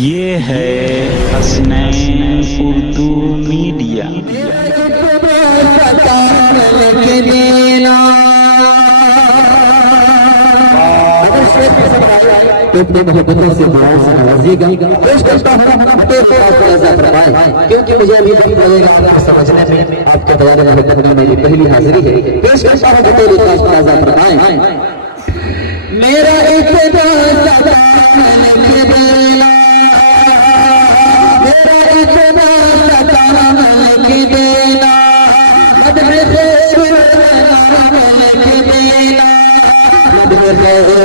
ये है हसनैन उर्दू मीडिया। अपने मोहब्बतों से दुआओं से नवाजिएगा। पेश करता हूं क्योंकि मुझे अभी वक्त लगेगा आपको समझने में। आपके बयान मोहब्बत में मेरी पहली हाजिरी है। पेश करता हूं कि तेरी ताज ताज़ा फरमाएं। मेरा इतना ज़्यादा लिख देना, मेरा इतना ज़्यादा लिख देना, मदह खैर नाम लिख देना, मदह खैर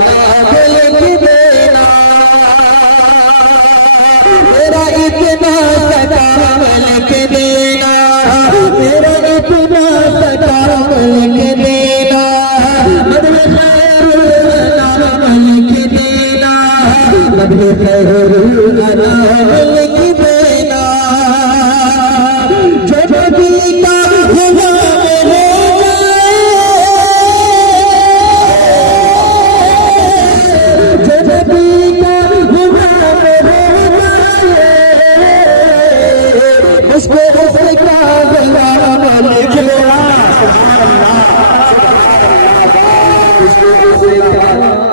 नाम लिख देना, मेरा इतना ज़्यादा लिख देना, मेरा इतना ज़्यादा लिख देना, मदह खैर नाम लिख देना, जो नबी का गुलाम हो जाए, जो नबी का गुलाम हो जाए, उसको उसका गुलाम लिख देना, उसको उसका लिख देना।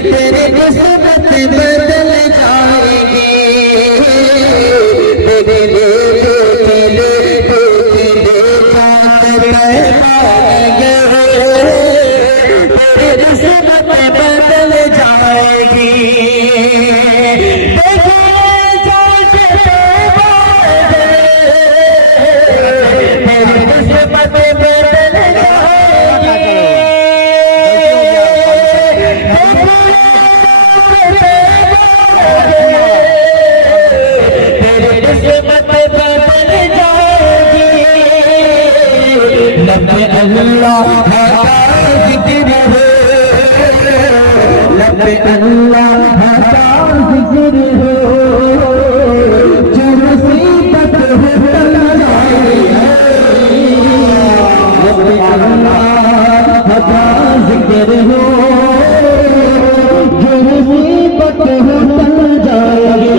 तेरे किस्मत बदल जाएगी, बदल जाएगी। अल्लाह का जिक्र हो, जो मुसीबत हो टल जाएगी। अल्लाह का जिक्र हो, जो मुसीबत हो टल जाएगी।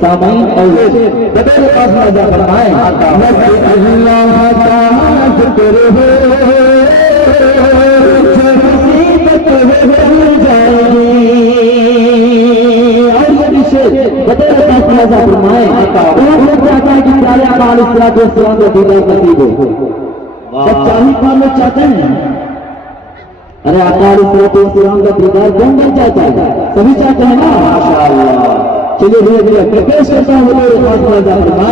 सामाइन और बदल पास नजर फरमाएं। अल्लाह का जिक्र हो, सच्चाई पाना चाहते हैं। अरे आकार इस्लाम का दीदार कौन बन चाहता है? सभी चाहते हैं ना। माशाअल्लाह। चलिए धीरे धीरे पेश करता हूँ उनका दीदार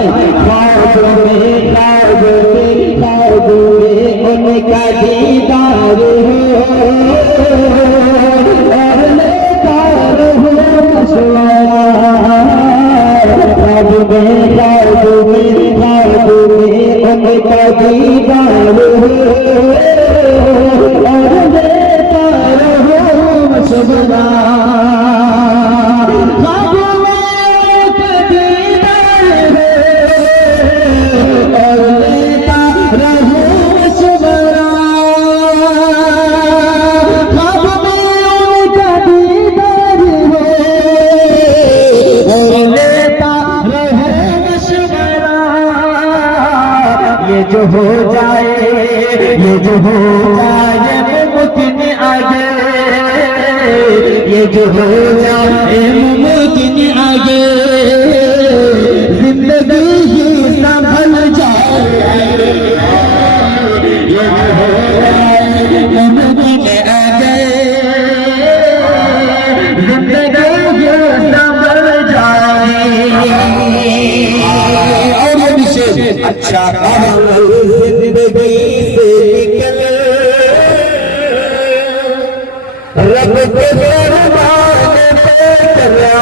जो हो जाए, ये जो हो जाए मुमकिन आ जाए, ये जो हो जाए मुमकिन अच्छा जिंदगी से निकल रब के फरमान पे चले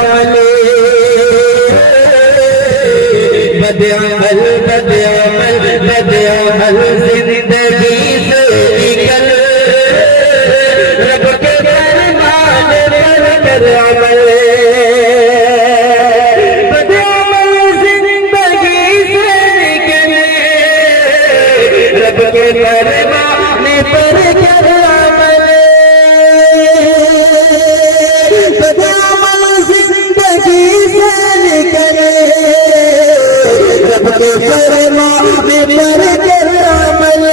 बदअमल बदअमल बदअमल जिंदगी से निकल रब के फरमान पर अमल बदअमल जिंदगी से निकल रब के फरमान पर कर अमल बदअमल जिंदगी से निकल रब के फरमान पर कर अमल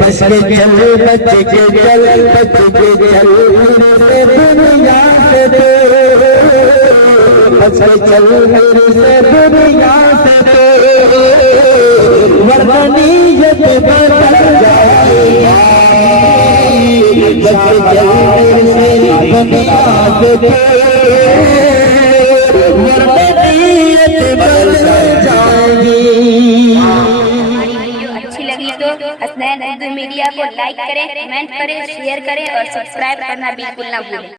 बच के चल बच के चल बच के चल मेरे से दुनिया से दूर बच के चल मेरे से दुनिया से दूर वरना नीयत बदल जाएगी बच के चल मेरे से दुनिया से दूर वरना नीयत बदल जाएगी। लगी तो हसनैन उर्दू मीडिया को लाइक करें, कमेंट करें, शेयर करें और सब्सक्राइब करना बिल्कुल ना भूलें।